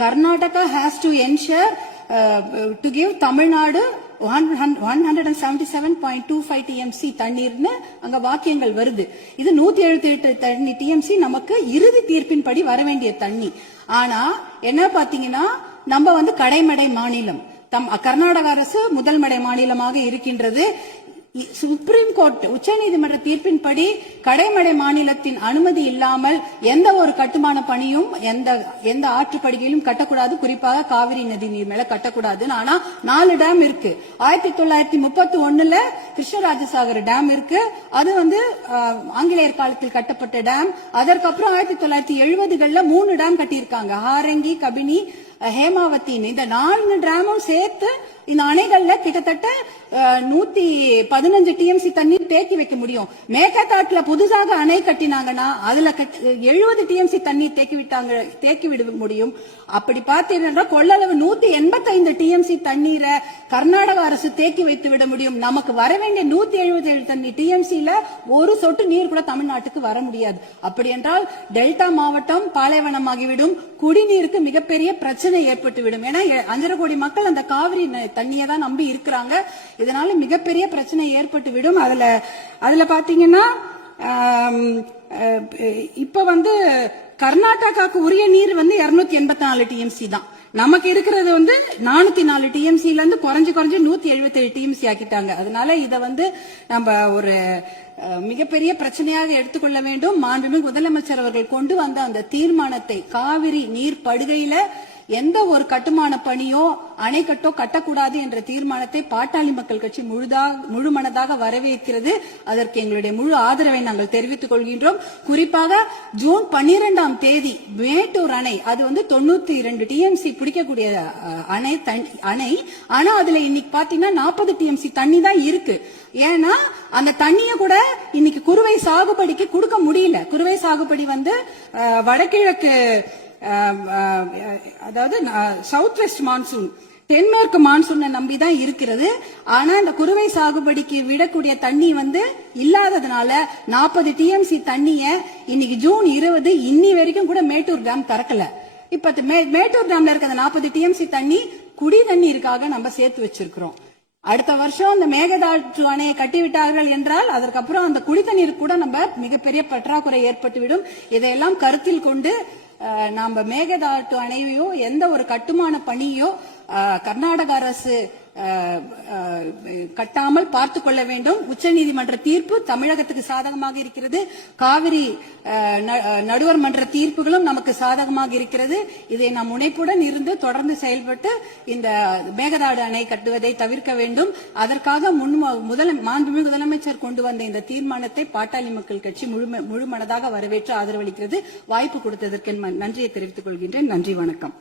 Karnataka has to ensure to give Tamil Nadu 177.25 TMC தண்ணீர்னு அங்க வாக்கியங்கள் வருது. இது 178 TMC நமக்கு இறுதி தீர்ப்பின்படி வர வேண்டிய தண்ணி. ஆனா என்ன பாத்தீங்கன்னா நம்ம கடைமடை மாநிலம், கர்நாடக அரசு முதல் மடை மாநிலமாக இருக்கின்றது. சுப்ரீம் கோர்ட் உச்சநீதிமன்ற தீர்ப்பின்படி கடைமடை மாநிலத்தின் அனுமதி இல்லாமல் எந்த ஒரு கட்டுமான பணியும் எந்த ஆற்றுப்படுகையிலும் கட்டக்கூடாது, குறிப்பாக காவிரி நதி நீர் மேல கட்டக்கூடாது. ஆனா 4 டேம் இருக்கு. 1931 கிருஷ்ணராஜசாகர் டேம் இருக்கு. அது ஆங்கிலேயர் காலத்தில் கட்டப்பட்ட டேம். அதற்கப்புறம் 1970களில் 3 டேம் கட்டியிருக்காங்க, ஹாரங்கி, கபினி, ஹேமாவதி. இந்த 4 டேமும் சேர்த்து இந்த அணைகள்ல கிட்டத்தட்ட 115 TMC தண்ணீர் தேக்கி வைக்க முடியும். மேகதாட்டுல புதுசாக அணை கட்டினாங்கன்னா அதுல 70 TMC தண்ணீர் தேக்கி விட முடியும். அப்படி பார்த்தீங்கன்னா கொள்ளளவு 185 TMC தண்ணீரை கர்நாடக அரசு தேக்கி வைத்து விட முடியும். நமக்கு வர வேண்டிய 177 TMCல ஒரு சொட்டு நீர் கூட தமிழ்நாட்டுக்கு வர முடியாது. அப்படி என்றால் டெல்டா மாவட்டம் பாலைவனமாகிவிடும், குடிநீருக்கு மிகப்பெரிய பிரச்சனை ஏற்பட்டுவிடும். ஏன்னா 5.5 கோடி மக்கள் அந்த காவிரி தண்ணியை தான் நம்பி இருக்கிறாங்க. இதனால மிகப்பெரிய பிரச்சனை ஏற்பட்டு விடும். அதுல பாத்தீங்கன்னா இப்ப கர்நாடகாவுக்கு உரிய நீர் 284 TMC தான். நமக்கு இருக்கிறது 404 TMCல இருந்து குறைஞ்சு 177 TMC ஆக்கிட்டாங்க. அதனால இத நம்ம ஒரு மிகப்பெரிய பிரச்சனையாக எடுத்துக்கொள்ள வேண்டும். மாண்புமிகு முதலமைச்சர் அவர்கள் கொண்டு வந்த அந்த தீர்மானத்தை, காவிரி நீர் படுகையில எந்த ஒரு கட்டுமான பணியோ அணைக்கட்டோ கட்டக்கூடாது என்ற தீர்மானத்தை பாட்டாளி மக்கள் கட்சி முழு மனதாக வரவேற்கிறது. அதற்கு எங்களுடைய முழு ஆதரவை நாங்கள் தெரிவித்துக் கொள்கின்றோம். குறிப்பாக ஜூன் 12ஆம் தேதி மேட்டூர் அணை, அது 92 TMC பிடிக்கக்கூடிய அணை. ஆனா அதுல இன்னைக்கு பாத்தீங்கன்னா 40 TMC தண்ணி தான் இருக்கு. ஏன்னா அந்த தண்ணிய கூட இன்னைக்கு குறுவை சாகுபடிக்கு கொடுக்க முடியல. குறுவை சாகுபடி வடகிழக்கு, அதாவது சவுத் வெஸ்ட் மான்சூன், தென்மேற்கு மான்சூனை நம்பிதான் இருக்கிறது. ஆனா இந்த குறுவை சாகுபடிக்கு விடக்கூடிய தண்ணி இல்லாததுனால 40 TMC தண்ணிய இன்னைக்கு ஜூன் 20 இன்னி வரைக்கும் கூட மேட்டூர் டேம் திறக்கல. இப்ப மேட்டூர் டேம்ல இருக்க 40 TMC தண்ணி குடி தண்ணீருக்காக நம்ம சேர்த்து வச்சிருக்கிறோம். அடுத்த வருஷம் அந்த மேகதாட்டு அணையை கட்டிவிட்டார்கள் என்றால் அதற்கப்புறம் அந்த குடித்தண்ணீர் கூட நம்ம மிகப்பெரிய பற்றாக்குறை ஏற்பட்டுவிடும். இதையெல்லாம் கருத்தில் கொண்டு நாம மேகதாட்டு அணையோ எந்த ஒரு கட்டுமான பணியோ கர்நாடக அரசு கட்டாமல் பார்த்து கொள்ள வேண்டும். உச்சநீதிமன்ற தீர்ப்பு தமிழகத்துக்கு சாதகமாக இருக்கிறது. காவிரி நடுவர் மன்ற தீர்ப்புகளும் நமக்கு சாதகமாக இருக்கிறது. இதை நாம் முனைப்புடன் இருந்து தொடர்ந்து செயல்பட்டு இந்த மேகதாடு அணை கட்டுவதை தவிர்க்க வேண்டும். அதற்காக மாண்புமிகு முதலமைச்சர் கொண்டு வந்த இந்த தீர்மானத்தை பாட்டாளி மக்கள் கட்சி முழு மனதாக வரவேற்று ஆதரவளிக்கிறது. வாய்ப்பு கொடுத்ததற்கு நன்றியை தெரிவித்துக் கொள்கின்றேன். நன்றி, வணக்கம்.